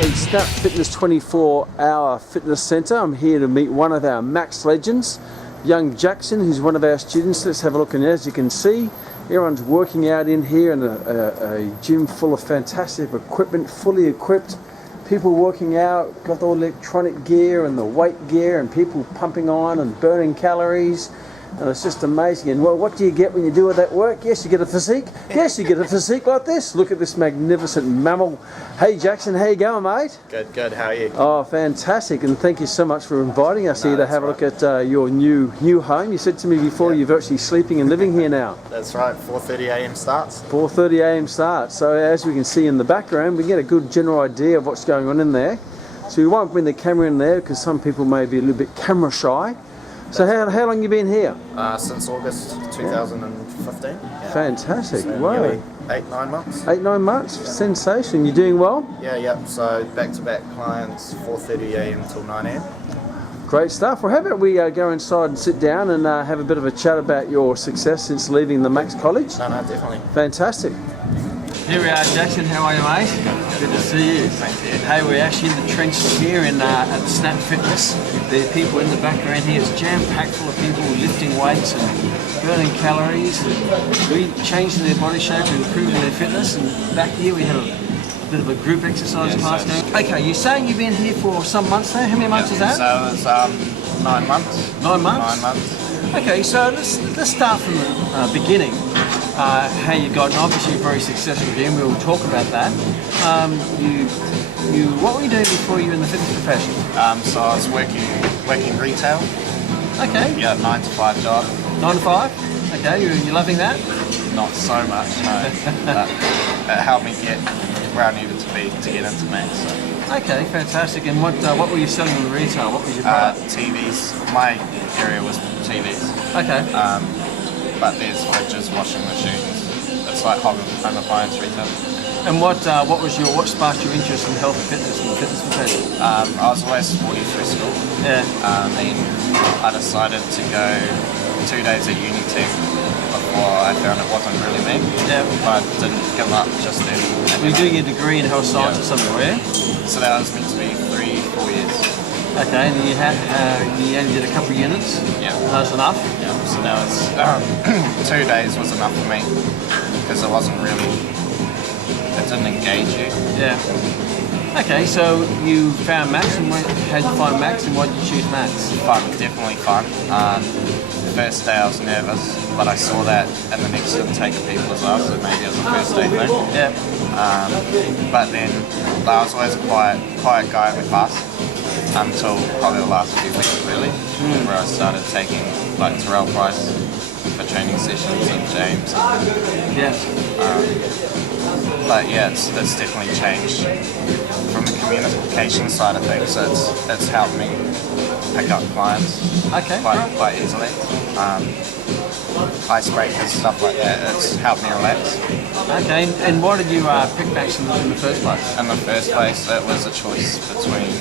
the Snap Fitness 24-hour fitness centre. I'm here to meet one of our Max legends, young Jackson, who's one of our students. Let's have a look, and as you can see, everyone's working out in here in a gym full of fantastic equipment, fully equipped. People working out, got the electronic gear and the weight gear, and people pumping on and burning calories. And it's just amazing. And well, what do you get when you do all that work? Yes, you get a physique. Yes, you get a physique like this. Look at this magnificent mammal. Hey Jackson, how you going, mate? Good, good. How are you? Oh, fantastic. And thank you so much for inviting us here to have a look at your new home. You said to me before you're virtually sleeping and living here now. That's right. 4:30 a.m. starts. 4:30 a.m. starts. So as we can see in the background, we get a good general idea of what's going on in there. So we won't bring the camera in there because some people may be a little bit camera shy. So how long you been here? Since August 2015. Yeah. Fantastic. So wow. nearly 8-9 months. 8-9 months. Sensation. You doing well? Yeah. So back-to-back clients, 4:30 a.m. till 9 a.m. Great stuff. Well, how about we go inside and sit down and have a bit of a chat about your success since leaving the Max College? No, definitely. Fantastic. Here we are, Jackson. How are you, mate? Good to see you. Thank you. Hey, we're actually in the trenches here at the Snap Fitness. There are people in the background here. It's jam-packed full of people lifting weights and burning calories and changing their body shape and improving their fitness. And back here we have a bit of a group exercise class going. Okay, you're saying you've been here for some months now. How many months is that? So it's 9 months. 9 months? 9 months. Okay, so let's start from the beginning. How you got, and obviously you're very successful here, and we'll talk about that. What were you doing before you were in the fitness profession? So I was working retail. Okay. Yeah, 9 to 5 job. 9 to 5? Okay, you loving that? Not so much, no. But it helped me get where I needed to be to get into Max. So. Okay, fantastic. And what were you selling on the retail? What was your product? TVs. My area was TVs. Okay. But there's fridges, washing machines. It's like home appliance retail. And what sparked your interest in health and fitness and the fitness profession? I was always sporty through school. Yeah. Then I decided to go 2 days at uni tech before I found it wasn't really me. Yeah. But I didn't give up just then. Were you doing a degree in health science or something, were you? So that was meant to be 3-4 years. Okay, and you only did a couple of units? Yeah. That was enough? Yeah, so that was 2 days was enough for me because it wasn't really, it didn't engage you. Yeah. Okay, so you found Max, and how'd you find Max, and why did you choose Max? Fun, definitely fun. First day I was nervous, but I saw that in the next intake of people as well, so maybe it was a first day thing. Yeah. But then I was always a quiet guy in the class until probably the last few weeks really, where I started taking like Terrell Price for training sessions and James. Yeah. But yeah, it's definitely changed from the communication side of things. So it's helped me pick up clients quite easily. Icebreakers, stuff like that. It's helped me relax. Okay, and why did you pick Max in the first place? In the first place, it was a choice between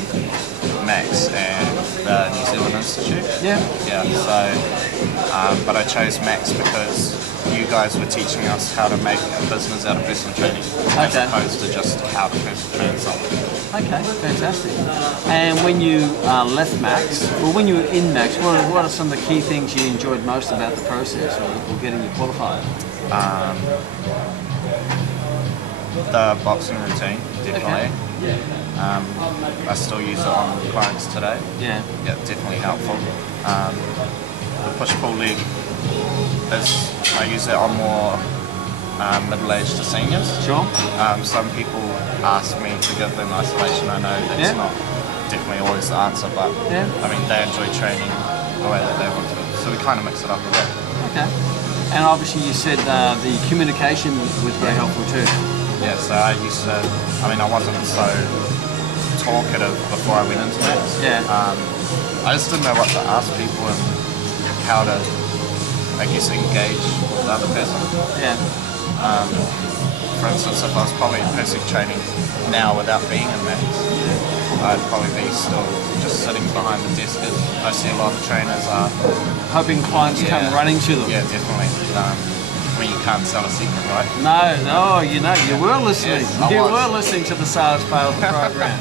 Max and the New Zealand Institute. Yeah. Yeah. So, but I chose Max because you guys were teaching us how to make a business out of personal training, as opposed to just how to personal train someone. Okay, fantastic. And when you left Max, or when you were in Max, what are some of the key things you enjoyed most about the process or getting you qualified? The boxing routine, definitely. Okay. I still use it on clients today. Yeah. Yeah, definitely helpful. The push-pull leg I use it on more middle-aged to seniors. Sure. Some people ask me to give them isolation. I know that's not definitely always the answer, but I mean they enjoy training the way that they want to. So we kind of mix it up a bit. Okay. And obviously you said the communication was very helpful too. Yeah, so I wasn't so talkative before I went into Max. Yeah. I just didn't know what to ask people and how to, I guess, engage with the other person. Yeah. For instance, if I was probably personal training now without being in Max, I'd probably be still just sitting behind the desk. I see a lot of trainers are hoping clients come running to them. Yeah, definitely. I mean, you can't sell a secret, right? No, you were listening. Yes, I you was. were listening to the sales fail program.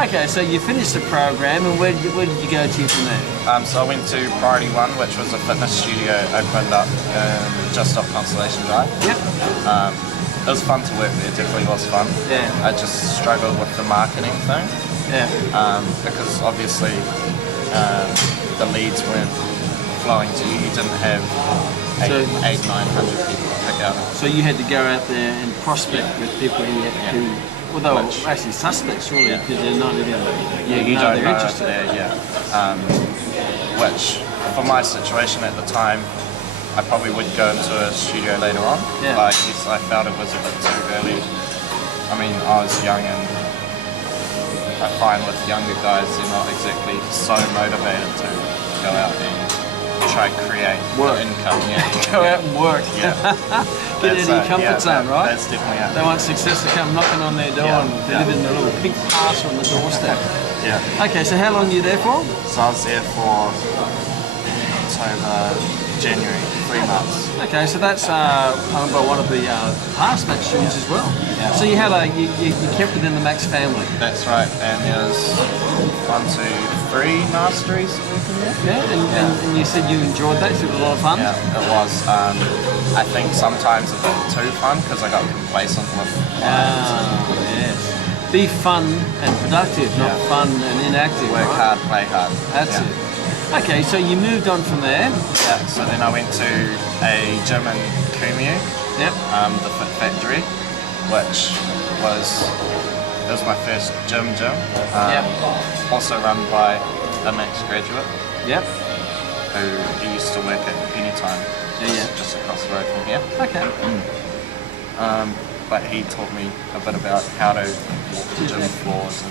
Okay, so you finished the program, and where did you go to from there? So I went to Priority One, which was a fitness studio opened up just off Constellation Drive. Yep. It was fun to work there, definitely was fun. Yeah. I just struggled with the marketing thing Yeah. because obviously the leads weren't flowing to you. You didn't have So- 900 people to pick out. So you had to go out there and prospect with people who well, they were actually suspects, really, Yeah. because they're not even. You know don't they're know interested. which for my situation at the time, I probably would go into a studio later on. Yeah. But I guess I felt it was a bit too early. I mean, I was young, and I find with younger guys, they're not exactly so motivated to go out and try to create Work. income. Yeah. Go out and work. Yeah. Get out of your comfort zone, right? That's definitely it. They want success to come knocking on their door Yeah. and delivering a little pink parcel on the doorstep. Yeah. Okay, so how long are you there for? So I was there for October, January, 3 months. Okay, so that's owned by one of the past Max students as well. Yeah. So you had you kept within the Max family. That's right, and there's 1, 2, 3 masteries working there. Yeah, and you said you enjoyed that, so it was a lot of fun. Yeah, it was. I think sometimes a bit too fun because I got complacent with clients. Yes. Be fun and productive, not Yeah. fun and inactive. Work right? hard, play hard. That's yeah. it. Okay, so you moved on from there. Yeah, so then I went to a gym in Kumeu, Yep. the Fit Factory, which was my first gym. Yep. Also run by a Max graduate Yep. who used to work at Anytime, Yeah. just across the road from here. Okay. But he taught me a bit about how to walk the gym floors,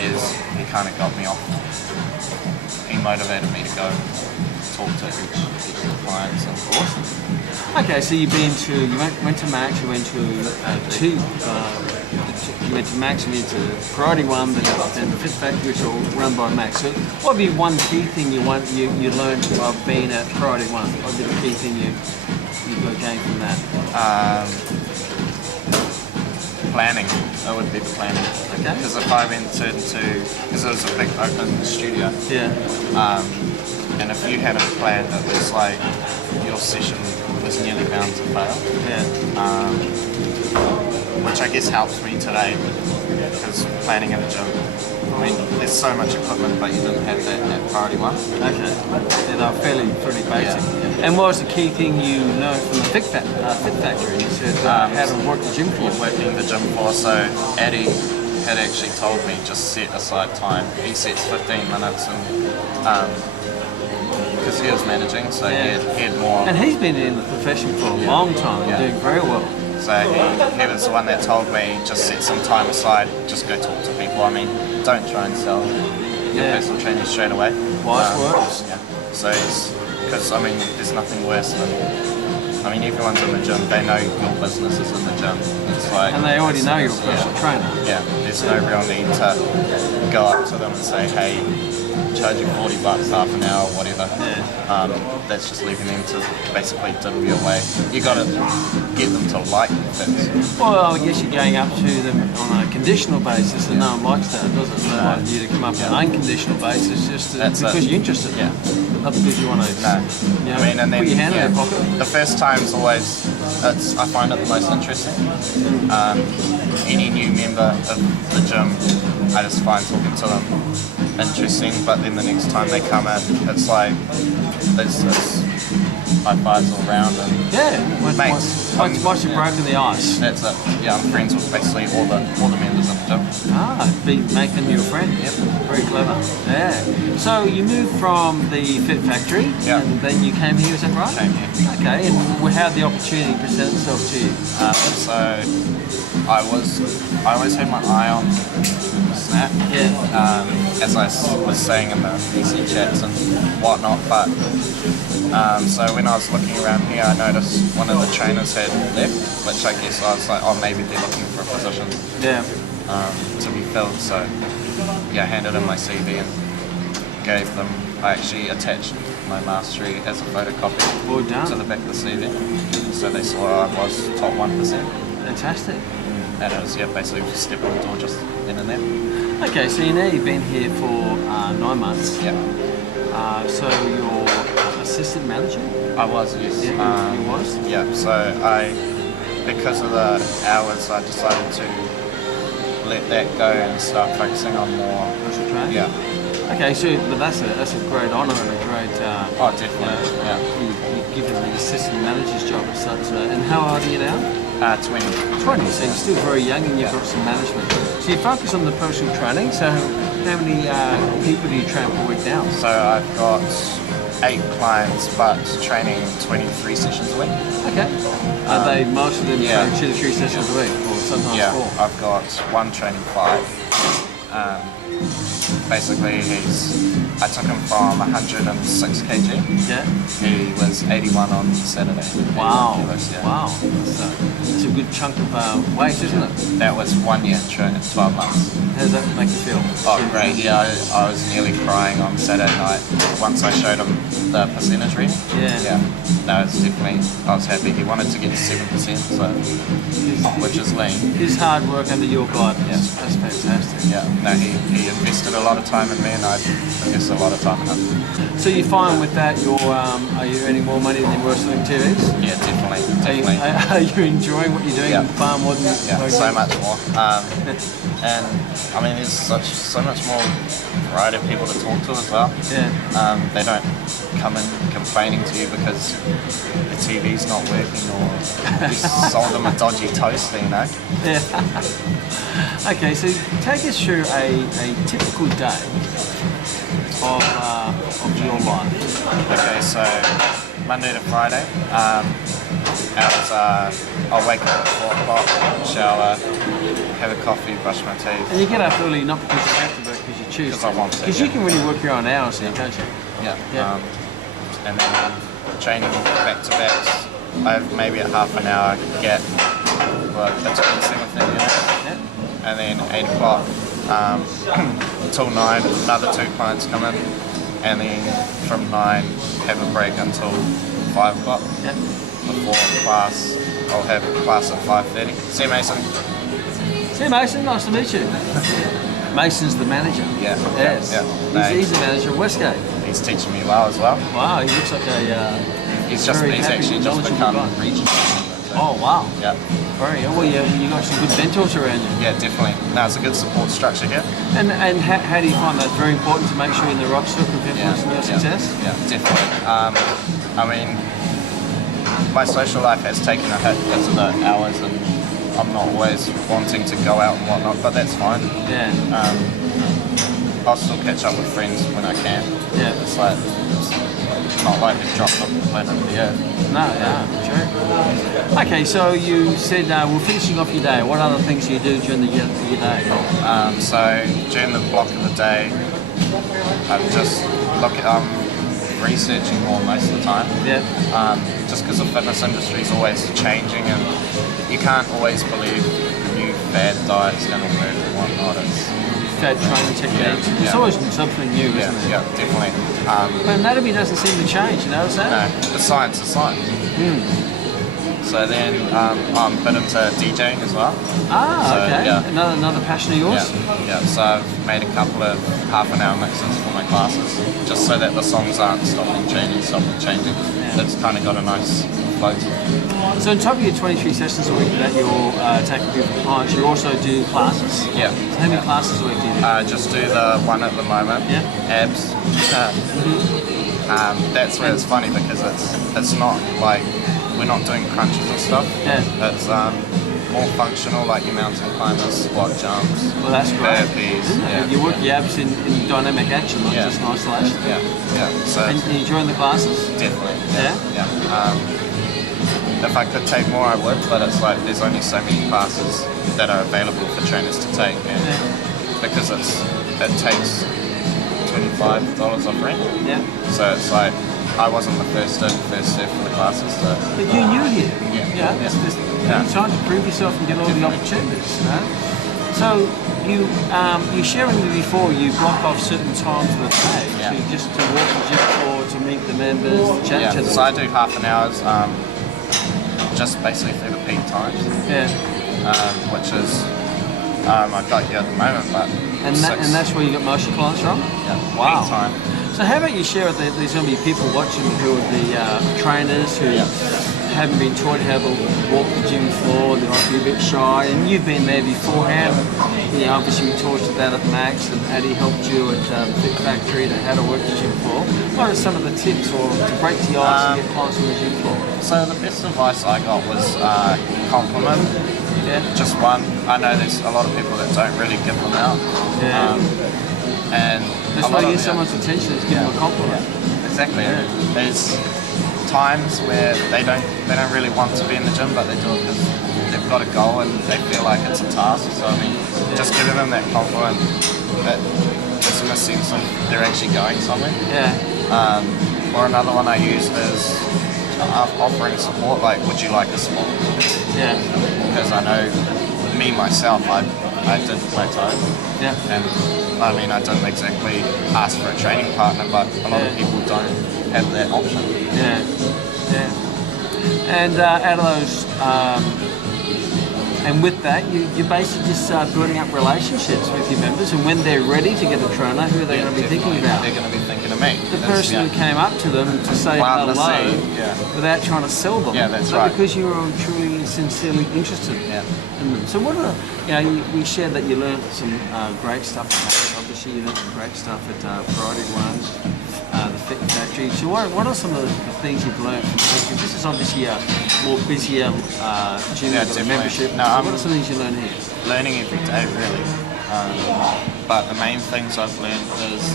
and he kind of got me off. He motivated me to go talk to each of the clients. And Okay, so you went to Max, you went to you went to Max, you went to Priority One, then the Fit Factory, which are all run by Max. So what would be one key thing you learned while being at Priority One? What would be the key thing you gained from that? planning, that would be the planning. Okay. Because if I went because it was a big open studio, Yeah. and if you hadn't planned it, it's like your session was nearly bound to fail. Yeah. Which I guess helps me today because planning in a gym. I mean, there's so much equipment, but you didn't have that at Priority One. Okay. Yeah, they're fairly basic. Yeah. And what was the key thing you learned from the Fit Factory? You said how to work the gym floor. Working the gym floor, so Eddie had actually told me just set aside time. He sets 15 minutes, and because he was managing, so Yeah. he had more. And he's been in the profession for a long time and Yeah. doing very well. So he was the one that told me just set some time aside, just go talk to people. I mean, don't try and sell your Yeah. personal training straight away. Wise words. Yeah. So because I mean, there's nothing worse than. I mean, everyone's in the gym. They know your business is in the gym. It's like, And they already know you're a yeah. personal trainer. Yeah, there's no real need to go up to them and say, hey, charge you $40 half an hour, whatever. Yeah. That's just leaving them to basically diddle you away. You got to get them to like things. Well, I guess you're going up to them on a conditional basis, and no one likes that, does it? They want you to come up on an unconditional basis just That's because it. you're interested. Yeah. Not because you want to No. you know, I mean, and then put your hand in yeah, your pocket. the first time's always, I find it the most interesting. Any new member of the gym, I just find talking to them interesting, but then the next time they come in, it's like there's high fives all around, and Yeah. Mates. Once you've broken the ice, that's it. Yeah, I'm friends with basically all the members of the gym. make them your friend. Yep. Very clever. Yeah. So you moved from the Fit Factory, Yeah. and then you came here. Is that right? Came here. Okay. And how did the opportunity present itself to you? So I always had my eye on Snap. Yeah. As I was saying in the PC chats and whatnot, but so when I was looking around here, I noticed one of the trainers had left, which I guess I was like, oh, maybe they're looking for a position Yeah. to be filled. So yeah, I handed in my CV and gave them. I actually attached my mastery as a photocopy Well done. to the back of the CV. So they saw I was top 1%. Fantastic. And it was basically just stepping the door just in and there. Okay, so now you've been here for 9 months. Yeah. So you're assistant manager? I was, yes. Yeah, you was? Yeah, so because of the hours, I decided to let that go and start focusing on more. Personal training? Yeah. Okay, so but that's a great honour and a great. Oh, definitely. Yeah. You've given the assistant manager's job as such. And how old are you now? 20. 20, so you're still very young and you've got some management. So you focus on the personal training. So how many people do you train per week now? So I've got 8 clients, but training 23 sessions a week. Okay. Are they most of them yeah. train 2 to 3 sessions a week, or sometimes Yeah, 4? I've got one training 5. Basically, I took him from 106 kg. Yeah. He was 81 on Saturday. 81 Wow. kilos, yeah. Wow. That's a good chunk of weight, isn't it? That was 1 year, 12 months. How does that make you feel? Oh, great. Yeah, I was nearly crying on Saturday night once I showed him the percentage reading. Yeah. Yeah. No, it's definitely, I was happy. He wanted to get 7%, so, which is lean. His hard work under your guidance. Yeah. That's fantastic. Yeah. No, he invested a lot of time in me, and I invested a lot of time in him. So you find with that, are you earning more money than you were selling TVs? Yeah, definitely. Are you enjoying what you're doing Yeah. far more than Yeah, so much more. And I mean, there's so much more variety of people to talk to as well. Yeah. They don't come in complaining to you because the TV's not working or you sold them a dodgy toaster, you know. Yeah. Okay, so take us through a typical day of your life. Okay, so Monday to Friday, hours are I'll wake up at 4 o'clock, shower, have a coffee, brush my teeth. And you get up early not because you have to, but because you choose. Because I want to, Because yeah. you can really work your own hours here, can't you? Yeah. Yeah. And then training back to backs. I have maybe a half an hour gap between singleton, you know. Yeah. And then 8 o'clock until 9, another 2 clients come in. And then from 9, have a break until 5 o'clock. Yeah. Before class, I'll have class at 5:30. See Mason? See, Mason, nice to meet you. Mason's the manager. Yeah. Yes. Yeah. No, He's the manager of Westgate. he's teaching me well as well. Wow, he looks like a. He's very happy, actually just knowledgeable become guy. regional. Oh wow. Yeah. Very well. You got some good mentors around you. Yeah, definitely. No, it's a good support structure here. And how do you find that very important to make sure you're in the right circle of influence in your success? Yeah, definitely. I mean, my social life has taken a hit because of the hours, and I'm not always wanting to go out and whatnot, but that's fine. Yeah. I'll still catch up with friends when I can. Yeah. It's not like we dropped off the planet of the earth. No, true. Okay, so you said we're finishing off your day. What other things do you do during your day? So during the block of the day, I'm researching more most of the time. Yeah. Just because the fitness industry is always changing, and you can't always believe the new fad diet's going to work and whatnot. Fad training techniques. It's Yeah. always something new, Yeah, isn't it? yeah, definitely. But anatomy doesn't seem to change, you notice that? No, the science is science. So then I'm a bit into DJing as well. Ah, So, okay. yeah. Another passion of yours? Yeah. So I've made a couple of half-an-hour mixes for my classes, just so that the songs aren't stopping changing. Yeah. It's kind of got a nice flow to it. So on top of your 23 sessions a week that you're taking people clients, you also do classes? Yeah. So how many classes a week do you do? Just do the one at the moment. Yeah. Abs. That's where it's funny because it's not like we're not doing crunches and stuff. Yeah. It's more functional, like your mountain climbers, squat jumps, Well, that's great. burpees. Yeah. You work your abs in dynamic action, not Yeah. just in isolation. Yeah. So And you enjoying the classes? definitely. Yeah? If I could take more, I would, but it's like there's only so many classes that are available for trainers to take, and because it takes $25 off rent. Yeah. So it's like I wasn't the first in, first served for the classes. So But you're new here. Yeah. Yeah. Yeah. It's just Yeah. you're trying to prove yourself and get all the opportunities, you know? So you shared with me before you block off certain times of the day Yeah. just to walk the gym floor, to meet the members, to chat to them. So I do half an hour's, just basically through the peak times, Yeah. which is I've got here at the moment, but And that's where you get most of your clients from? yeah, Wow. peak time. So how about you share with there's going to be people watching who are the trainers who haven't been taught how to walk the gym floor, they might be a bit shy, and you've been there beforehand. Obviously we taught you that at Max, and Addy helped you at Fit Factory to how to work the gym floor. What are some of the tips or to break the ice and get clients on the gym floor? So the best advice I got was compliment. Yeah. Just one. I know there's a lot of people that don't really give them out. Yeah. And That's a why lot you of get someone's attention is give them a compliment. Exactly. Yeah. There's times where they don't really want to be in the gym, but they do it because they've got a goal and they feel like it's a task. So I mean, just giving them that compliment that gives them a sense of they're actually going somewhere. Yeah. Or another one I use is offering support. Like, would you like a support? Yeah. Because I know me myself, I did plateau. Yeah. And I mean, I didn't exactly ask for a training partner, but a lot of people don't have that option. Yeah, yeah. And out of those, and with that, you basically just start building up relationships with your members, and when they're ready to get a trainer, who are they going to be thinking about? They're going to be thinking of me. The person who came up to them to say Plant the hello seed, without trying to sell them. Yeah, that's but right. because you were truly, sincerely interested in them. So what are, we shared that you learned some great stuff at Max. Obviously you learned some great stuff at Priority One, the Fit Factory. So what are some of the things you've learned from Factory? This is obviously a more busier gym with a membership. No, so what are some things you learned here? Learning every day, really. But the main things I've learned is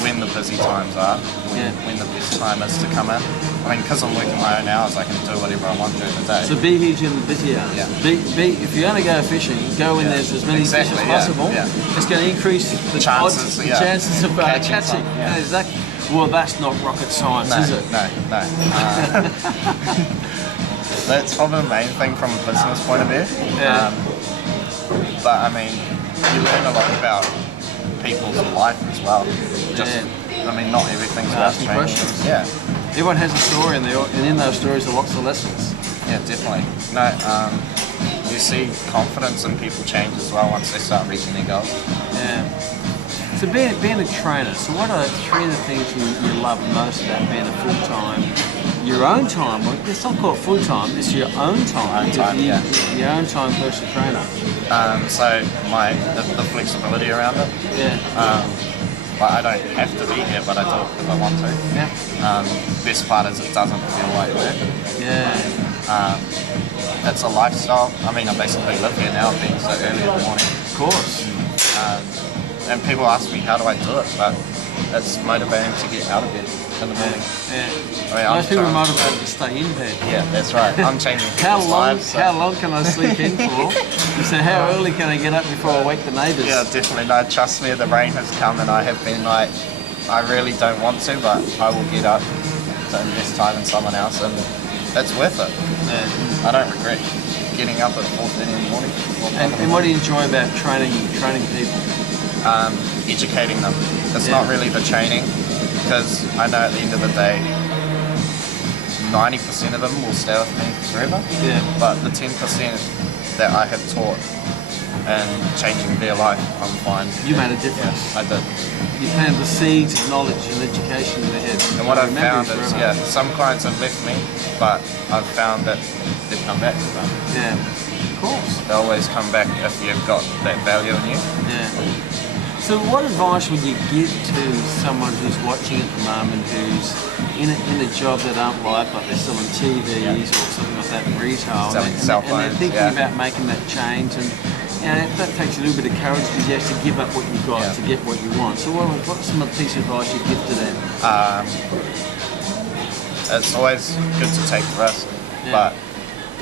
when the busy times are, when the best time is to come in. I mean, because I'm working my own hours, I can do whatever I want during the day. So be here during the busy hours. Yeah. If you're going to go fishing, go when there's as many fish as possible. Yeah. It's going to increase the Chances, chances of catching. some, yeah. Exactly. Well, that's not rocket science, No, is it? no. That's probably the main thing from a business point of view. Yeah. But I mean, you learn a lot about people's life as well. I mean, not everything's about Asking training. questions. Yeah. Everyone has a story, and in those stories are lots of lessons. Yeah, definitely. No, you see confidence in people change as well once they start reaching their goals. Yeah. So being a trainer, so what are three of the things you love most about being a full-time, your own time? Well, it's not called full-time, it's your own time. Own time, yeah. Your own time personal trainer. So the flexibility around it. Yeah. But I don't have to be here, but I do it if I want to. Yeah. Best part is it doesn't feel like work. Yeah. It's a lifestyle. I mean, I basically live here now, being so early in the morning. Of course. And people ask me, how do I do it? But it's motivating to get out of bed in the morning. Yeah. I mean, Most people are motivated to stay in bed. Yeah, that's right. I'm changing How people's long? lives. So. How long can I sleep in for? So how early can I get up before I wake the neighbours? Yeah, definitely. No, trust me, the rain has come and I have been like, I really don't want to, but I will get up to invest time in someone else, and it's worth it. Yeah. I don't regret getting up at 4:30 in the morning. And what do you enjoy about training people? Educating them. It's not really the training, because I know at the end of the day, 90% of them will stay with me forever. Yeah. But the 10% that I have taught and changing their life, I'm fine. You made a difference. Yeah, I did. You planted the seeds of knowledge and education in their head. And what I've Remember found it is, forever. some clients have left me, but I've found that they've come back. Yeah. Of course. They always come back if you've got that value in you. Yeah. So what advice would you give to someone who's watching at the moment who's in a job they don't like they're selling TVs or something like that in retail, Selling and, cell and they're phones, thinking yeah. about making that change, and that takes a little bit of courage because you have to give up what you've got to get what you want. So what are some of the pieces of advice you'd give to them? It's always good to take risks, but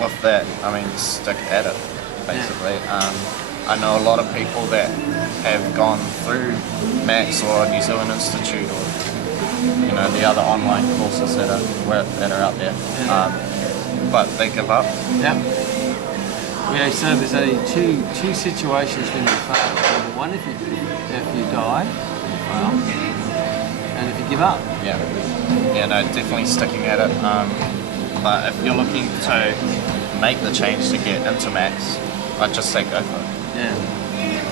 with that, I mean, stick at it, basically. I know a lot of people that have gone through Max or New Zealand Institute or the other online courses that are out there, but they give up. Yeah. Yeah, so there's only two situations when you fail. Number one, if you die, you fail, and if you give up. Yeah. Yeah, no, definitely sticking at it. But if you're looking to make the change to get into max, I'd just say go for it. Yeah.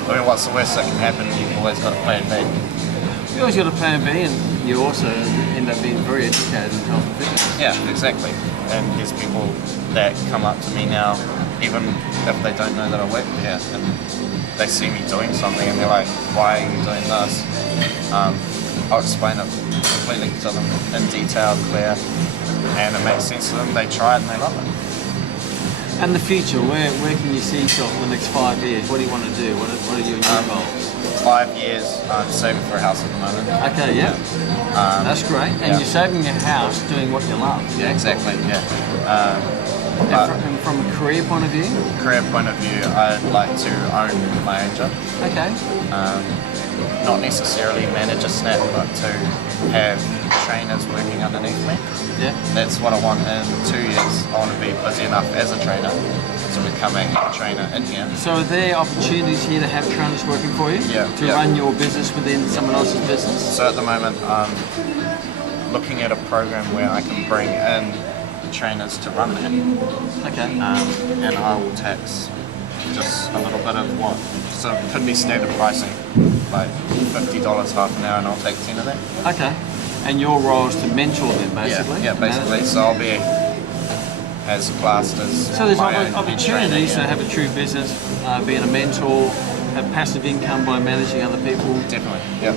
I mean, what's the worst that can happen? You've always got a plan B. You always got a plan B, and you also end up being very educated in health and fitness. Yeah, exactly. And there's people that come up to me now, even if they don't know that I work there, and they see me doing something and they're like, why are you doing this? I'll explain it completely to them in detail, clear, and it makes sense to them. They try it and they love it. And the future, where can you see yourself in the next 5 years? What do you want to do? What are your new goals? 5 years, I'm saving for a house at the moment. Okay, yeah. That's great. And yeah. you're saving your house doing what you love. Yeah, exactly, yeah. And from a career point of view? Career point of view, I'd like to own my own gym. Okay. Not necessarily manage a snap, but to have trainers working underneath me. Yeah. That's what I want in 2 years. I want to be busy enough as a trainer to become a head trainer in here. So are there opportunities here to have trainers working for you? Yeah, To yeah. run your business within someone else's business? So at the moment, I'm looking at a program where I can bring in trainers to run that. Okay. And I will tax just a little bit of what. So it could be standard pricing, like $50 half an hour, and I'll take 10 of that. Okay. And your role is to mentor them, basically? Yeah, basically. So I'll be as classed as. So there's my own opportunities to trainer, have a true business, being a mentor, have passive income by managing other people. Definitely, yeah.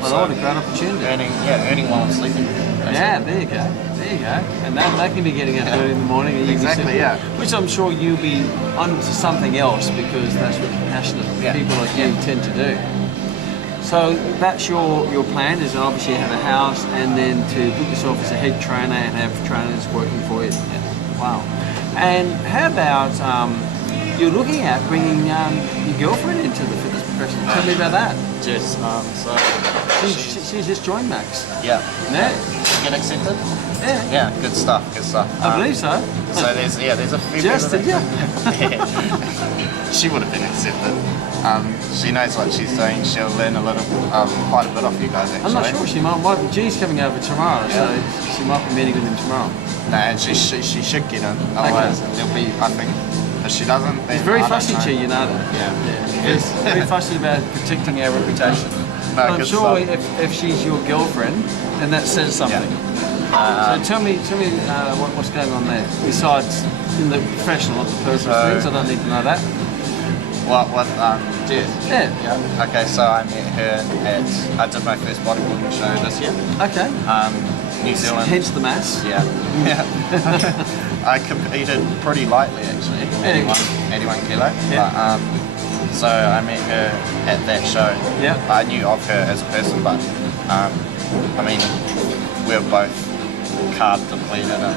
Well, what a great opportunity. Earning while I'm sleeping. basically. Yeah, there you go. There you go. And that can be getting up early in the morning. And you can Exactly, sit- yeah. Which I'm sure you'll be onto something else because that's what passionate Yeah. people like you tend to do. So that's your plan is obviously have a house and then to book yourself as a head trainer and have trainers working for you. Yeah. Wow. And how about you're looking at bringing your girlfriend into the fitness profession? Tell me about that. Yes. So She's just joined Max. yeah. Yeah. Get accepted. Yeah. Yeah. Good stuff. Good stuff. I believe so. So there's a few. Just people did that- you? She would have been accepted. She knows what she's doing. She'll learn a little, quite a bit off you guys actually. I'm not sure. She might be. G's coming over tomorrow, so she might be meeting with him tomorrow. No, and she should get in. Otherwise, there'll be. I think if she doesn't, then He's very I don't fussy, know. G. You know that. Yeah. He's very fussy about protecting our reputation. No, But I'm good sure stuff. if she's your girlfriend, then that says something. So tell me what's going on there besides in the professional, not the personal So- things. I don't need to know that. What Jess? Yeah. Yeah. Okay, so I met her I did my first bodybuilding show this year. Okay. New Zealand. Hence the mass. Yeah. Yeah. I competed pretty lightly actually. 81 kilo. Yeah. But, so I met her at that show. Yeah. I knew of her as a person, but I mean, we're both carb depleted and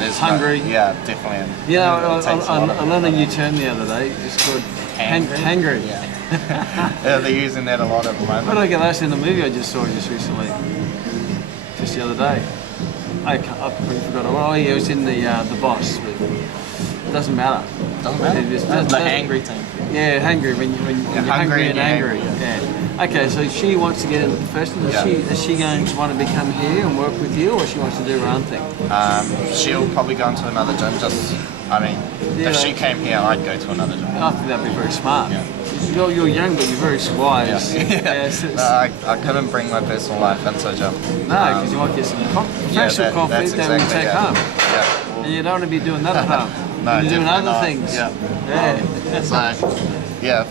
there's Hungry. Yeah, definitely. Yeah, It takes a lot of- I learned a new term the other day. It's called hangry. Yeah. Yeah, they're using that a lot at the Where moment. did I get those in the movie I just saw just recently? Just the other day. I completely forgot. Oh yeah, it was in the Boss. But it doesn't matter. Doesn't matter. It just That's the doesn't- angry team. Yeah, hungry when you're hungry and angry. Yeah. Okay, so she wants to get in the profession. Is she going to want to become here and work with you, or she wants to do her own thing? She'll probably go into another gym. Yeah. If she came here, I'd go to another gym. I think that'd be very smart. Yeah. You're young, but you're very wise. Yes, No, it's- I couldn't bring my personal life into a gym. No, because you might get some professional coffee that we take home. Yeah. And you don't want to be doing that at home. No, You're doing definitely other not. things. Yeah. Yeah. So, yeah,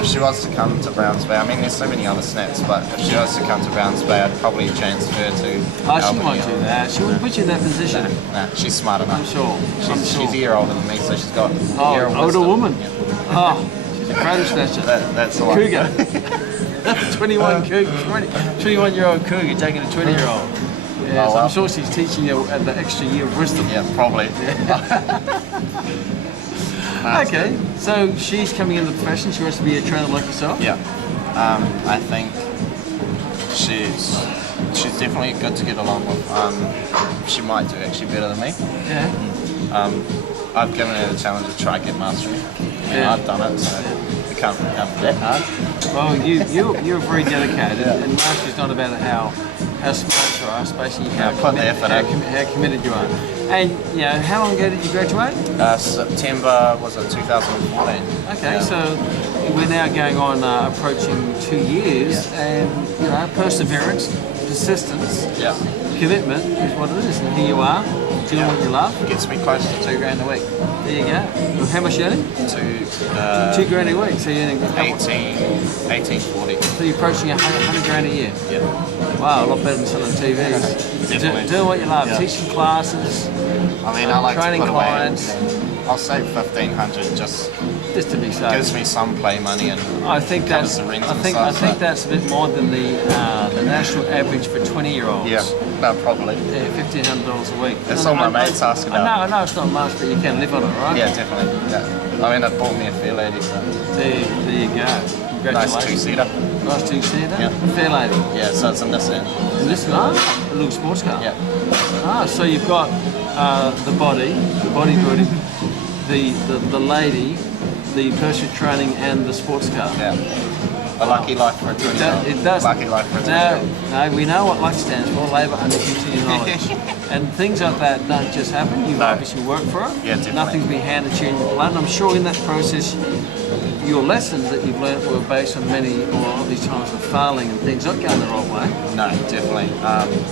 if she was to come to Browns Bay, I mean, there's so many other snaps, but if she was to come to Browns Bay, I'd probably transfer to. Oh, she Albany. won't do that. She wouldn't put you in that position. Nah, she's smart enough. I'm sure. She's a year older than me, so she's got a year of older wisdom. woman. Yeah. Oh, she's a cradle snatcher. That's the one. Cougar. 21-year-old cougar taking a 20-year-old. Yes, Oh, wow. I'm sure she's teaching you the extra year of wisdom. Yeah, probably. Okay, so she's coming into the profession. She wants to be a trainer like yourself. Yeah. I think she's definitely good to get along with. She might do actually better than me. Yeah. I've given it a challenge to try and get mastery. I mean, Yeah. I've done it, so it can't become that hard. Well, you're very dedicated, and mastery's not about how smart you are, it's basically Put the effort in. how committed you are. And you know, how long ago did you graduate? September was it 2014? Okay, Yeah. so we're now going on approaching 2 years, and you know, perseverance, persistence, Yeah. commitment is what it is. And here you are, doing what you love. Gets me close to $2,000 a week. There you go. Well, how much you earning? To $2,000 a week. So you're earning a couple. 1840. So you're approaching $100,000 a year. Yeah. Wow, a lot better than selling TVs. Definitely. Doing what you love, Yeah. teaching classes, I mean, I like training to put clients, away. I'll save 1,500. Just just to be safe. gives me some play money and I think covers that's. the rent I and think stuff, but- that's a bit more than the national average for 20-year-olds. yeah, no, probably. Yeah, $1,500 a week. That's all my mates ask about. I know it's not much, but you can live on it, right? Yeah, definitely. Yeah. I mean, it bought me a fair lady, so There you go. nice Congratulations. two-seater. Nice two-seater. Yeah. Fair lady. Yeah, so it's a Nissan. And this one, a little sports car. Yeah. So you've got the bodybuilding, the lady, the personal training, and the sports car. Yeah. A lucky life for a 20-year-old. It does. Lucky life for a 20-year-old. No, we know what luck stands for, labour under continued knowledge. And things like that don't just happen. You've No. obviously worked for it. Yeah, definitely. Nothing's been handed to you in your blood. And I'm sure in that process, your lessons that you've learnt were based on many or all these times of failing and things not going the right way. No, definitely.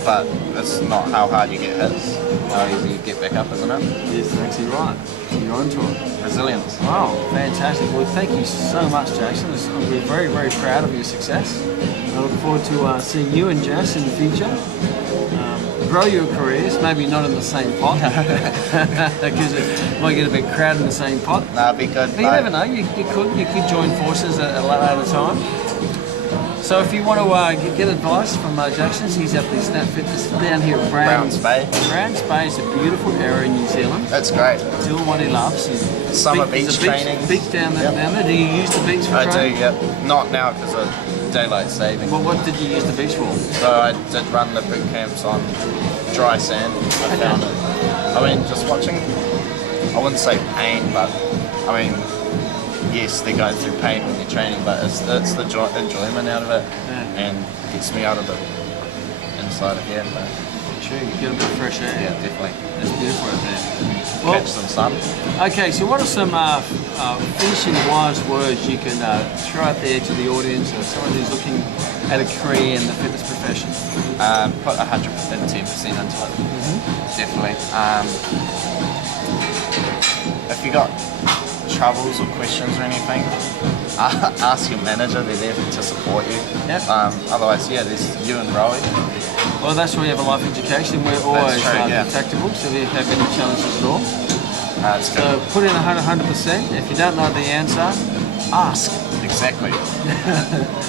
But it's not how hard you get hit, it's how easy you get back up, isn't it? Yes, actually right. You're onto it. Resilience. Wow, fantastic. Well, thank you so much, Jason. We're very, very proud of your success. I look forward to seeing you and Jess in the future. Grow your careers, maybe not in the same pot, because it might get a bit crowded in the same pot. No, it'd be good. But you never know, you could join forces at a later time. So if you want to get advice from Jackson, he's up at Snap Fitness down here at Browns Bay. Browns Bay is a beautiful area in New Zealand. That's great. Doing what he loves. Summer There's beach a training. Beach down there, Yep. down there. Do you use the beach for I do, training? yep. Not now because of daylight saving. Well, what did you use the beach for? So I did run the boot camps on dry sand. I found it. I mean, just watching, I wouldn't say pain, but I mean, yes, they're going through pain when they're training, but it's the enjoyment out of it Yeah. and gets me out of the inside of here. But Sure, you get a bit of fresh air. yeah, definitely. It's beautiful out there. Well, Catch some sun. okay, so what are some finishing wise words you can throw out there to the audience or someone who's looking at a career in the fitness profession? Put 110% into it. Definitely. If you got troubles or questions or anything, ask your manager. They're there to support you. Yep. Otherwise, yeah, there's you and Rowie. Well, that's why we have a life education. We're always true, yeah. contactable, so if you have any challenges at all. It's good. So put in 100%. If you don't know the answer, ask. Exactly.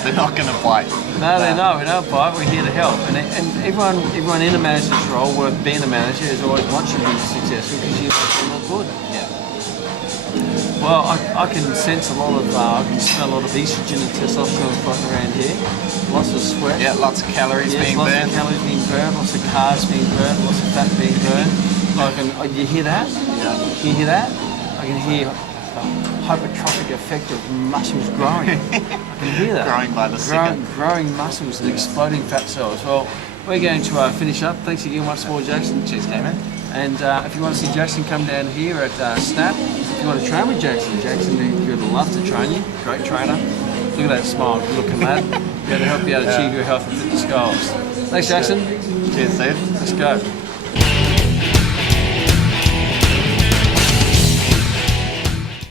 They're not going to bite. No, they know. We don't bite. We're here to help. And everyone in a manager's role, worth being a manager, is always wants you to be successful because you make them look good. Yeah. Well, I can sense a lot of, I can smell a lot of estrogen and testosterone floating around here. Lots of sweat. Yeah, lots of calories Yes, being lots burned. of calories being burned, lots of carbs being burned, lots of fat being burned. You hear that? Yeah. Can you hear that? I can hear the hypertrophic effect of muscles growing. I can hear that. Growing by the second. Growing muscles and exploding fat cells. Well, we're going to finish up. Thanks again once more, Jason. Cheers, Cayman. And if you want to see Jackson, come down here at Snap. If you want to train with Jackson, would love to train you. Great trainer. Look at that smile, good looking lad. Going to help you out achieve your health and fitness goals. Thanks, Jackson. Cheers, Steve. Let's go.